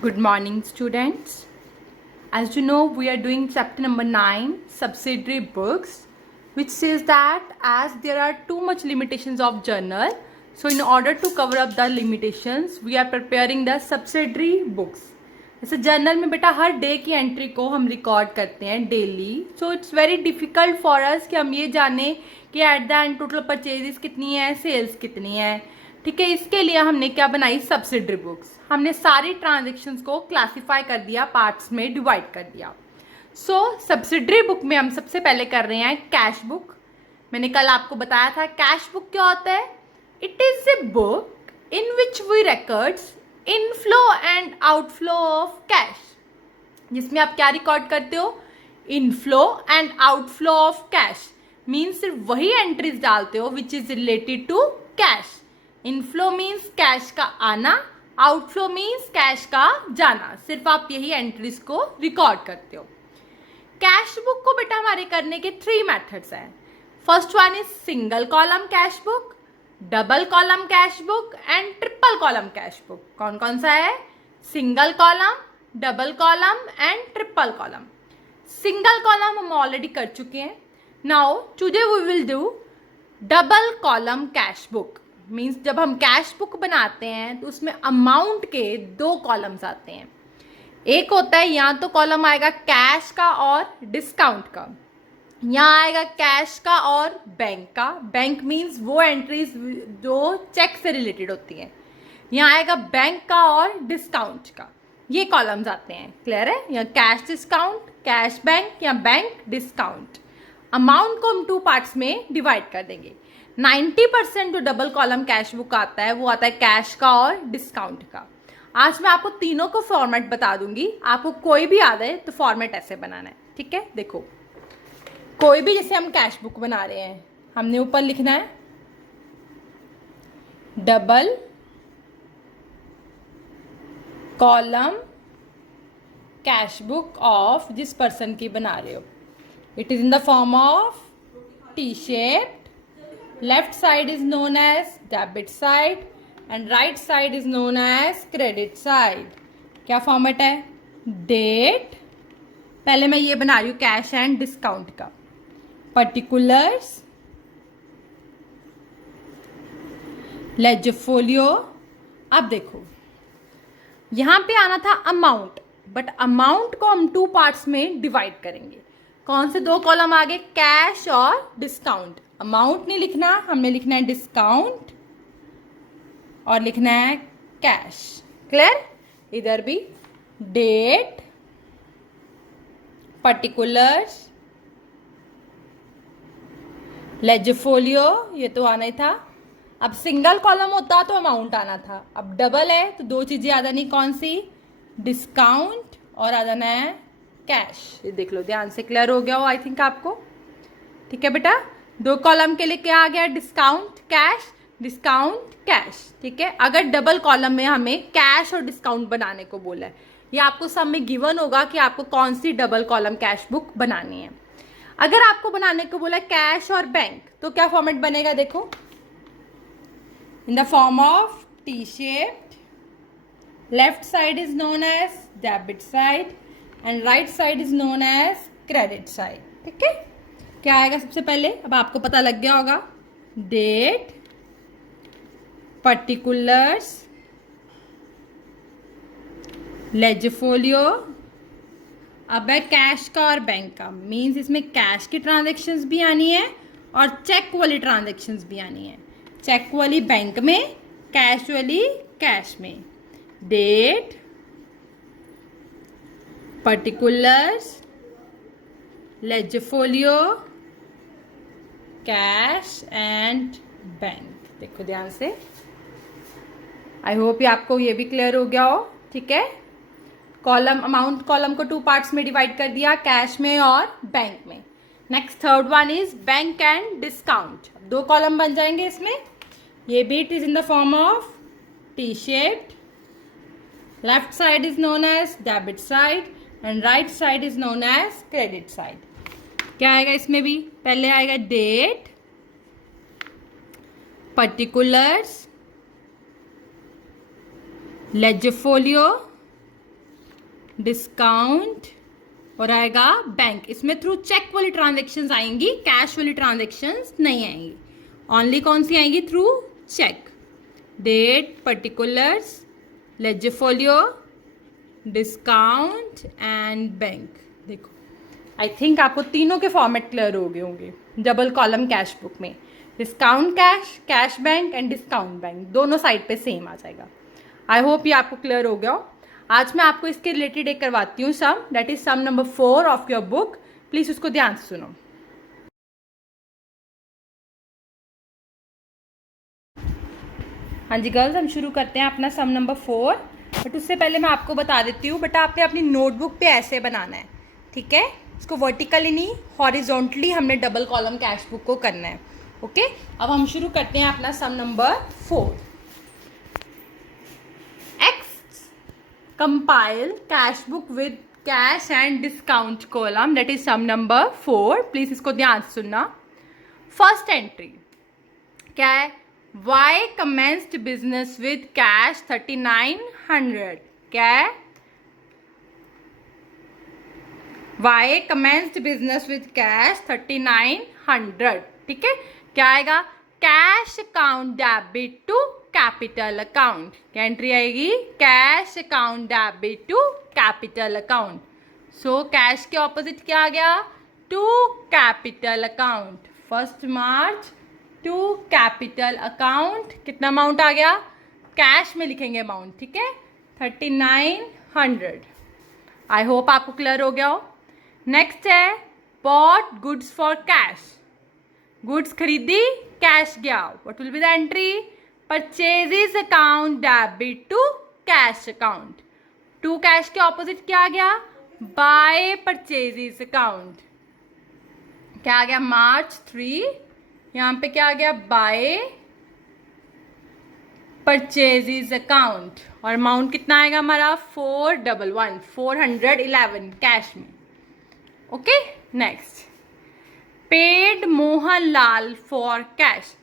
Good morning, students. As you know, we are doing chapter number 9, subsidiary books, which says that as there are too much limitations of journal, so in order to cover up the limitations, we are preparing the subsidiary books. जैसे journal में बेटा हर day की entry को हम record करते हैं daily, so it's very difficult for us कि हम ये जाने कि at the end total purchases कितनी है, सेल्स कितनी है. ठीक है, इसके लिए हमने क्या बनाई, सब्सिडरी बुक्स. हमने सारी ट्रांजेक्शन्स को क्लासिफाई कर दिया, पार्ट्स में डिवाइड कर दिया. सो सब्सिडरी बुक में हम सबसे पहले कर रहे हैं कैश बुक. मैंने कल आपको बताया था कैश बुक क्या होता है. It is a book in which we records inflow and outflow of cash. जिसमें आप क्या रिकॉर्ड करते हो, inflow and outflow of cash. Means सिर्फ वही एंट्रीज डालते हो which is related to cash. Inflow means cash का आना, आउटफ्लो मीन्स कैश का जाना. सिर्फ आप यही एंट्रीज को रिकॉर्ड करते हो. कैश बुक को बेटा हमारे करने के 3 मेथड्स हैं. First one is single column cash book, double column cash book and triple column cash book. कौन कौन सा है, single column, double column and triple column. Single column हम ऑलरेडी कर चुके हैं. Now today we will do double column cash book. Means जब हम कैश बुक बनाते हैं तो उसमें अमाउंट के 2 कॉलम्स आते हैं. एक होता है यहाँ तो कॉलम आएगा कैश का और डिस्काउंट का. यहाँ आएगा कैश का और बैंक का. बैंक मीन्स वो एंट्रीज जो चेक से रिलेटेड होती हैं. यहाँ आएगा बैंक का और डिस्काउंट का. ये कॉलम्स आते हैं. क्लियर है. यहाँ कैश डिस्काउंट, कैश बैंक या बैंक डिस्काउंट. अमाउंट को हम 2 पार्ट्स में डिवाइड कर देंगे. 90% जो डबल कॉलम कैश बुक आता है वो आता है कैश का और डिस्काउंट का. आज मैं आपको तीनों को फॉर्मेट बता दूंगी. आपको कोई भी आ जाए तो फॉर्मेट ऐसे बनाना है. ठीक है, देखो कोई भी, जैसे हम कैश बुक बना रहे हैं, हमने ऊपर लिखना है double column cash book of जिस पर्सन की बना रहे हो. It is in the form of T shape. Left side is known as debit side and right side is known as credit side. क्या फॉर्मेट है, डेट. पहले मैं ये बना रही हूँ कैश एंड डिस्काउंट का. Particulars, ledger folio. अब देखो यहां पे आना था अमाउंट, बट अमाउंट को हम 2 पार्ट्स में डिवाइड करेंगे. कौन से 2 कॉलम आ गए, कैश और डिस्काउंट. अमाउंट नहीं लिखना, हमने लिखना है डिस्काउंट और लिखना है कैश. क्लियर. इधर भी डेट, पर्टिकुलर्स, लेजर फोलियो. ये तो आना ही था. अब सिंगल कॉलम होता तो अमाउंट आना था. अब डबल है तो 2 चीजें आ जानी. कौन सी, डिस्काउंट और आ जाना है कैश. ये देख लो ध्यान से, क्लियर हो गया हो आई थिंक आपको. ठीक है बेटा, 2 कॉलम के लिए क्या आ गया, डिस्काउंट कैश, डिस्काउंट कैश. ठीक है. अगर डबल कॉलम में हमें कैश और डिस्काउंट बनाने को बोला है, ये आपको सब में गिवन होगा कि आपको कौन सी डबल कॉलम कैश बुक बनानी है. अगर आपको बनाने को बोला कैश और बैंक, तो क्या फॉर्मेट बनेगा, देखो in the form of T shape. Left side is known as debit side and right side is known as credit side. ठीक है. क्या आएगा सबसे पहले, अब आपको पता लग गया होगा, डेट, पर्टिकुलर्स, लेजर फोलियो. अब है कैश का और बैंक का. मींस इसमें कैश की ट्रांजैक्शंस भी आनी है और चेक वाली ट्रांजैक्शंस भी आनी है. चेक वाली बैंक में, कैश वाली कैश में. Date, particulars, ledger folio, cash and bank. देखो ध्यान से. आई होप ये आपको ये भी क्लियर हो गया हो. ठीक है. कॉलम, अमाउंट कॉलम को 2 पार्ट्स में डिवाइड कर दिया, कैश में और बैंक में. Next third one is bank and discount. 2 column बन जाएंगे इसमें. ये भी it is in the form of T shape. Left side is known as debit side and right side is known as credit side. क्या आएगा इसमें भी, पहले आएगा date, particulars, ledger folio, discount और आएगा बैंक। इसमें थ्रू चेक वाली ट्रांजेक्शन्स आएंगी, कैश वाली ट्रांजेक्शन्स नहीं आएंगी। ओनली कौन सी आएंगी? Through cheque. Date, particulars, ledger folio, discount and bank. देखो, आई थिंक आपको तीनों के फॉर्मेट क्लियर हो गए होंगे डबल कॉलम कैश बुक में। Discount cash, cash bank and discount bank, दोनों साइड पे सेम आ जाएगा। आई होप ये आपको क्लियर हो गया हो। आज मैं आपको इसके रिलेटेड एक करवाती हूँ sum, that is sum number 4 of your book. Please उसको ध्यान से सुनो। हाँ जी गर्ल्स, हम शुरू करते हैं अपना सम नंबर 4। बट उससे पहले मैं आपको बता देती हूँ बेटा, आपने अपनी नोटबुक पे ऐसे बनाना है, ठीक है? इसको वर्टिकली नहीं, हॉरिजॉन्टली हमने डबल कॉलम कैश बुक को करना है। ओके, अब हम शुरू करते हैं अपना sum number 4। Ex compile cash book with cash and discount column, that is sum number 4। Please इसको ध्यान से सुनना। फर्स्ट एंट्री क्या है? Y commenced business with cash 3900। क्या है? Y commenced business with cash 3900। ठीक है, क्या आएगा? Cash account debit to capital account. क्या एंट्री आएगी? Cash account debit to capital account. So cash के ऑपोजिट क्या आ गया? To capital account. 1 March to capital account. कितना अमाउंट आ गया? कैश में लिखेंगे अमाउंट, ठीक है? 3900। आई होप आपको क्लियर हो गया हो। नेक्स्ट है bought goods for cash. Goods खरीदी, कैश गया। What will be the entry? Purchases account debit to cash account. To cash के ऑपोजिट क्या आ गया? By purchases account. क्या आ गया? मार्च 3। यहां पे क्या आ गया? By purchases account. और अमाउंट कितना आएगा हमारा? 411 कैश में। Okay, next paid Mohanlal for cash.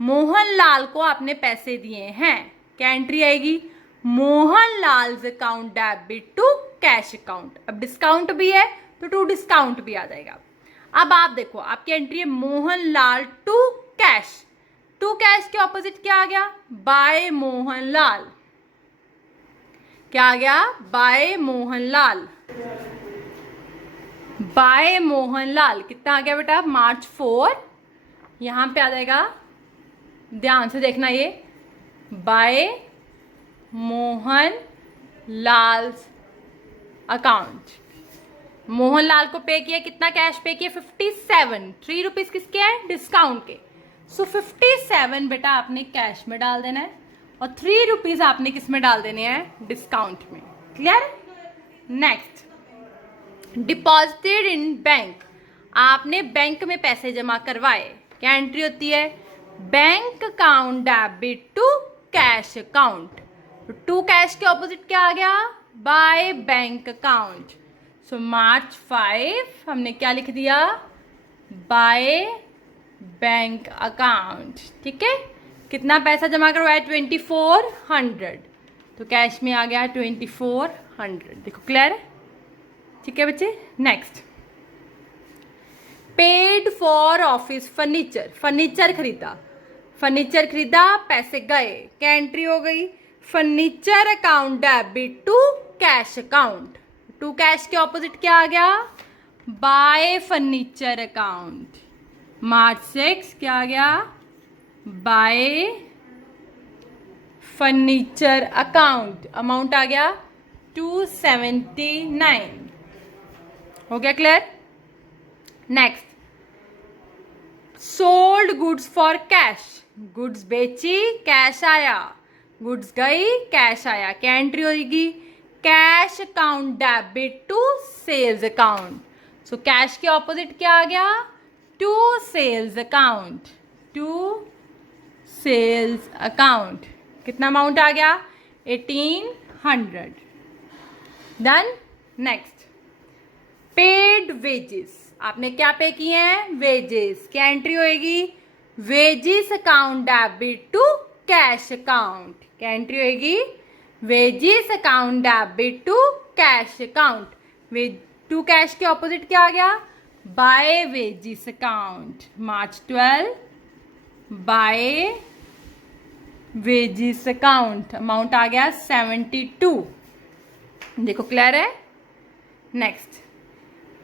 Mohanlal को आपने पैसे दिए हैं। क्या एंट्री आएगी? Mohanlal account debit to cash account. अब डिस्काउंट भी है तो टू डिस्काउंट भी आ जाएगा। अब आप देखो, आपकी एंट्री है Mohanlal to cash. To cash के ऑपोजिट क्या आ गया? बाय मोहनलाल। क्या आ गया? बाय मोहनलाल। बाय मोहनलाल कितना आ गया बेटा? मार्च 4। यहां पे आ जाएगा, ध्यान से देखना, ये बाय मोहनलाल अकाउंट। मोहनलाल को पे किया, कितना कैश पे किया? 57। 3 रुपीज किसके हैं? डिस्काउंट के। सो 57 बेटा आपने कैश में डाल देना है और 3 रुपीज आपने किस में डाल देने हैं? डिस्काउंट में। Clear? Next deposited in bank. आपने बैंक में पैसे जमा करवाए। क्या एंट्री होती है? Bank account debit to cash account. To cash के ऑपोजिट क्या आ गया? By bank account. So March 5 हमने क्या लिख दिया? By bank account. ठीक है, कितना पैसा जमा करवाया? 2400। तो कैश में आ गया 2400। देखो क्लियर है? ठीक है बच्चे। Next paid for office furniture. Furniture खरीदा, फर्नीचर खरीदा, पैसे गए। क्या एंट्री हो गई? Furniture account debit to cash account. To cash के ऑपोजिट क्या आ गया? By furniture account. मार्च 6 क्या आ गया? By furniture account. अमाउंट आ गया 279। हो गया clear? Next sold goods for cash. Goods बेची, कैश आया। गुड्स गई, कैश आया। क्या एंट्री होगी? Cash account debit to sales account. So cash के ऑपोजिट क्या आ गया? To sales account. To sales account. कितना अमाउंट आ गया? 1800। डन। Next paid wages. आपने क्या पे किए हैं? वेजेस। क्या एंट्री होएगी? Wages account debit to cash account. क्या एंट्री होएगी? Wages account debit to cash account. To cash के ऑपोजिट क्या आ गया? By wages account. March 12 by wages account, amount आ गया 72। देखो क्लियर है? नेक्स्ट,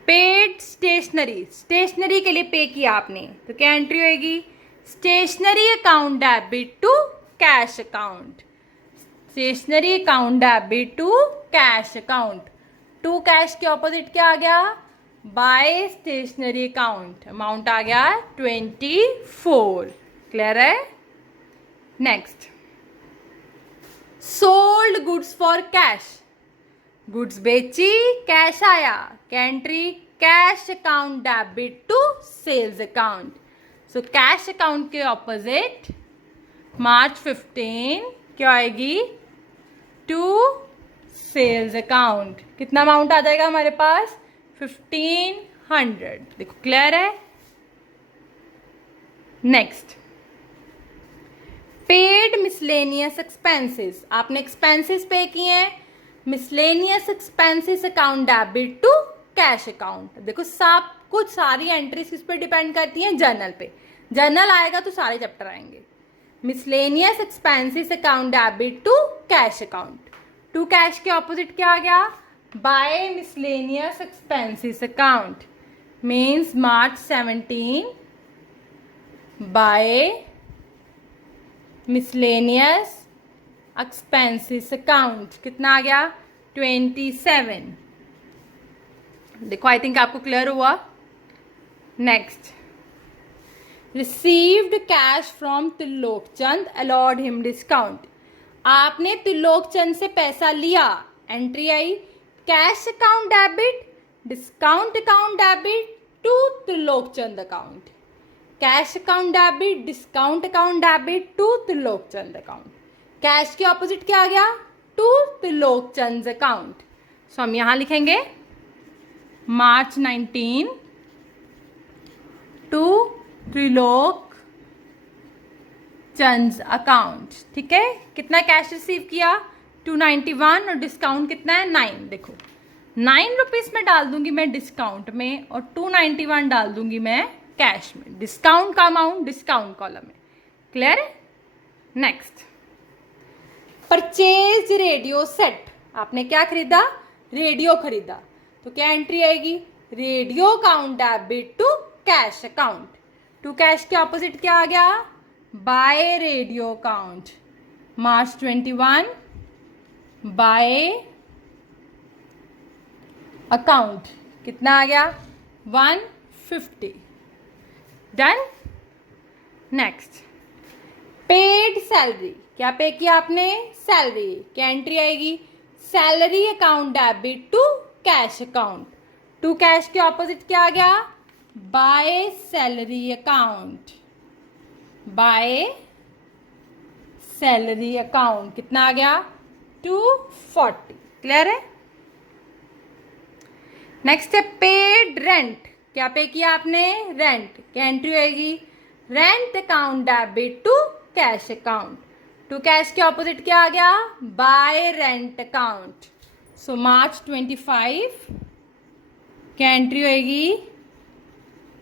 पेड स्टेशनरी, स्टेशनरी के लिए पे किया आपने तो क्या एंट्री होगी? Stationery account debit to cash account. Stationery account debit to cash account. To cash के ऑपोजिट क्या आ गया? बाय स्टेशनरी अकाउंट, अमाउंट आ गया 24। क्लियर है? Next, sold goods for cash, goods बेची कैश आया, entry cash account debit to sales account. So cash account के ऑपोजिट मार्च 15 क्या आएगी? To sales account. कितना अमाउंट आ जाएगा हमारे पास? 1500। देखो क्लियर है? नेक्स्ट, पेड मिसलेनियस एक्सपेंसेस, आपने एक्सपेंसेस पे किए हैं, miscellaneous expenses account debit to cash account. देखो सब कुछ सारी एंट्रीज किस पे डिपेंड करती हैं? जर्नल पे। जर्नल आएगा तो सारे चैप्टर आएंगे। Miscellaneous expenses account debit to cash account. To cash के ऑपोजिट क्या आ गया? By miscellaneous expenses account, means March 17 by miscellaneous expenses account. कितना आ गया? 27। देखो आई थिंक आपको क्लियर हुआ। Next, received cash from Trilokchand allowed him discount, आपने त्रिलोकचंद से पैसा लिया, एंट्री आई cash account debit discount account debit to Trilokchand account. Cash account debit discount account debit to Trilokchand account. Cash के ऑपोजिट क्या आ गया? To Trilokchand account. सो हम यहां लिखेंगे मार्च 19 टू त्रिलोकचंद अकाउंट। ठीक है? कितना कैश रिसीव किया? 291 और डिस्काउंट कितना है? 9। देखो 9 रुपीज में डाल दूंगी मैं डिस्काउंट में और 291 डाल दूंगी मैं कैश में। डिस्काउंट का अमाउंट डिस्काउंट कॉलम में। क्लियर है? नेक्स्ट, परचेज रेडियो सेट, आपने क्या खरीदा? रेडियो खरीदा, तो क्या एंट्री आएगी? Radio account debit to cash account. To cash के ऑपोजिट क्या आ गया? By radio account, March 21 by account. कितना आ गया? 150। डन। नेक्स्ट, पेड सैलरी, क्या पे किया आपने? सैलरी, क्या एंट्री आएगी? Salary account debit to cash account. To cash के ऑपोजिट क्या आ गया? By salary account, by salary account. कितना आ गया? 240। क्लियर है? नेक्स्ट है पेड रेंट, क्या पे किया आपने? रेंट, क्या एंट्री आएगी? Rent account debit to cash account. To cash के ऑपोजिट क्या आ गया? By rent account. So March 25 क्या एंट्री होएगी?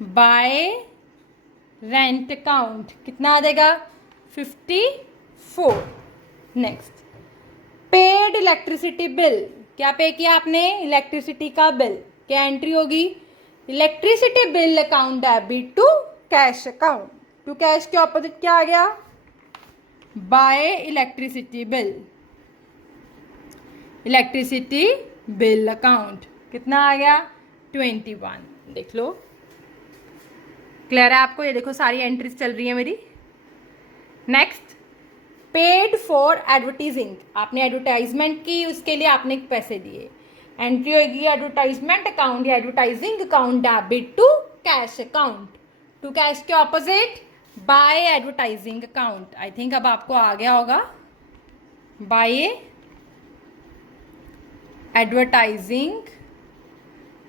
By rent account. कितना आ जाएगा? 54। नेक्स्ट, पेड इलेक्ट्रिसिटी बिल, क्या पे किया आपने? इलेक्ट्रिसिटी का बिल, क्या एंट्री होगी? Electricity bill account debit to cash account. To cash के ऑपोजिट क्या आ गया? By electricity bill, electricity bill account. कितना आ गया? 21। देख लो क्लियर है आपको? ये देखो सारी एंट्रीज चल रही है मेरी। नेक्स्ट, पेड फॉर एडवर्टीजिंग, आपने एडवर्टाइजमेंट की, उसके लिए आपने पैसे दिए, एंट्री होगी एडवर्टाइजमेंट अकाउंट या advertising account debit to cash account. To cash के opposite by advertising account. I think अब आपको आ गया होगा। By advertising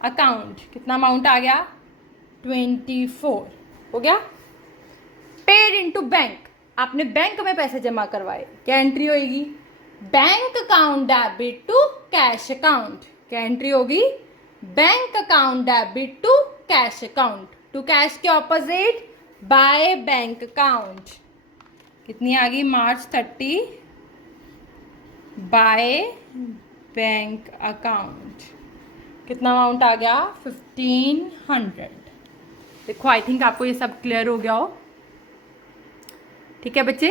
account. कितना अमाउंट आ गया? 24 हो गया। पेड इनटू बैंक, आपने बैंक में पैसे जमा करवाए, क्या एंट्री होगी? Bank account debit to cash account. क्या एंट्री होगी? Bank account debit to cash account, to cash के ऑपोजिट बाय बैंक अकाउंट। कितनी आ गई? March 30 by bank account. कितना अमाउंट आ गया? 1500। देखो आई थिंक आपको ये सब क्लियर हो गया हो। ठीक है बच्चे,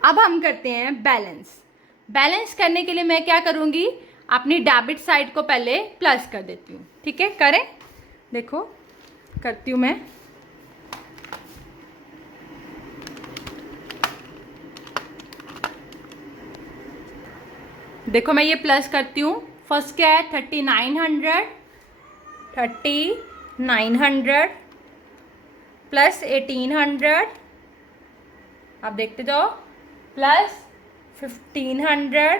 अब हम करते हैं बैलेंस। बैलेंस करने के लिए मैं क्या करूंगी? अपनी डेबिट साइड को पहले प्लस कर देती हूँ। ठीक है, करें? देखो करती हूँ मैं। देखो मैं ये प्लस करती हूँ। फर्स्ट क्या है? 3900 प्लस 1800, आप देखते जाओ, प्लस 1500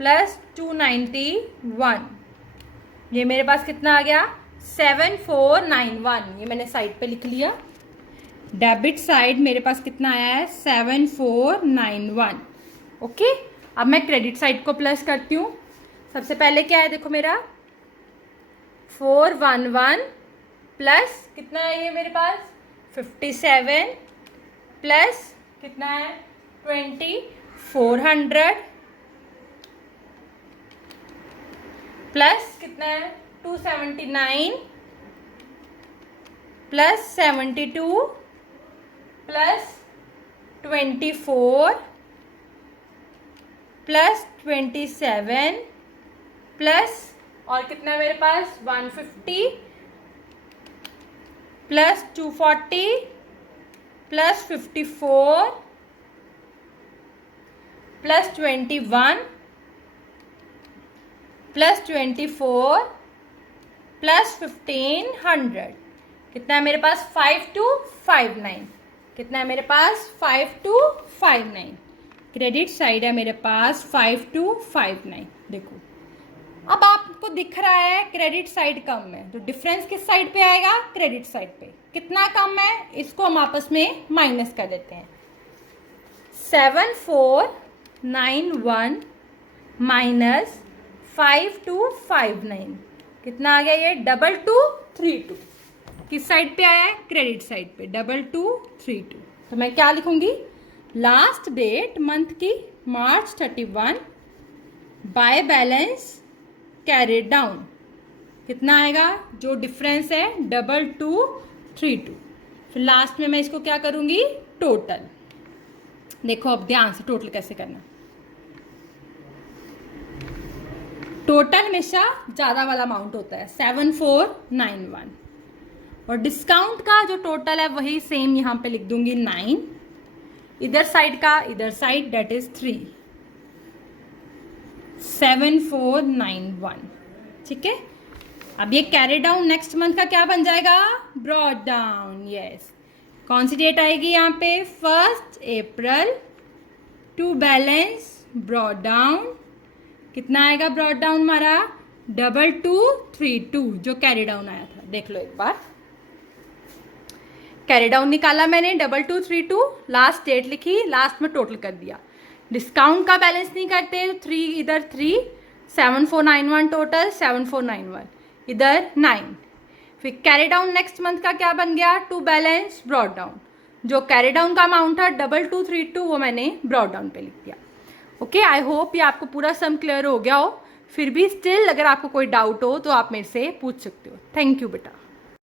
प्लस 291। ये मेरे पास कितना आ गया? 7491। ये मैंने साइड पे लिख लिया। डेबिट साइड मेरे पास कितना आया है? 7491। ओके, अब मैं क्रेडिट साइड को प्लस करती हूँ। सबसे पहले क्या है? देखो मेरा 411 प्लस कितना है ये मेरे पास? 57 प्लस कितना है? 2400 प्लस कितना है? 279 प्लस 72 प्लस 24 प्लस 27 प्लस और कितना है मेरे पास? 150 plus 240 plus 54 plus 21 plus 24 plus 1500। कितना है मेरे पास? 5259। कितना है मेरे पास? 5259। क्रेडिट साइड है मेरे पास 5259। देखो अब आपको दिख रहा है क्रेडिट साइड कम है, तो डिफरेंस किस साइड पे आएगा? क्रेडिट साइड पे। कितना कम है? इसको हम आपस में माइनस कर देते हैं। 7491 माइनस 5259 कितना आ गया? ये 2232। किस साइड पे आया है? क्रेडिट साइड पे। 2232। तो मैं क्या लिखूंगी? लास्ट डेट मंथ की मार्च 31 बाय बैलेंस कैरिड डाउन। कितना आएगा? जो डिफरेंस है 2232। फिर लास्ट में मैं इसको क्या करूंगी? टोटल। देखो अब ध्यान से टोटल कैसे करना। टोटल हमेशा ज्यादा वाला अमाउंट होता है 7491, और डिस्काउंट का जो टोटल है वही सेम यहां पे लिख दूंगी 9। इधर साइड का इधर साइड डेट इज 3। 7491। ठीक है, अब ये कैरी डाउन नेक्स्ट मंथ का क्या बन जाएगा? Brought down. यस, कौन सी डेट आएगी यहाँ पे? 1 अप्रैल टू बैलेंस ब्रॉड डाउन। कितना आएगा ब्रॉड डाउन हमारा? 2232, जो कैरी डाउन आया था। देख लो एक बार, कैरी डाउन निकाला मैंने 2232, लास्ट डेट लिखी, लास्ट में टोटल कर दिया। डिस्काउंट का बैलेंस नहीं करते, 3 इधर 3, 7491 टोटल 7491, इधर 9। फिर कैरी डाउन नेक्स्ट मंथ का क्या बन गया? To balance brought down. जो कैरी डाउन का अमाउंट था 2232 वो मैंने ब्रॉड डाउन पे लिख दिया। ओके, आई होप ये आपको पूरा सम क्लियर हो गया हो। फिर भी स्टिल अगर आपको कोई डाउट हो तो आप मेरे से पूछ सकते हो। थैंक यू बेटा।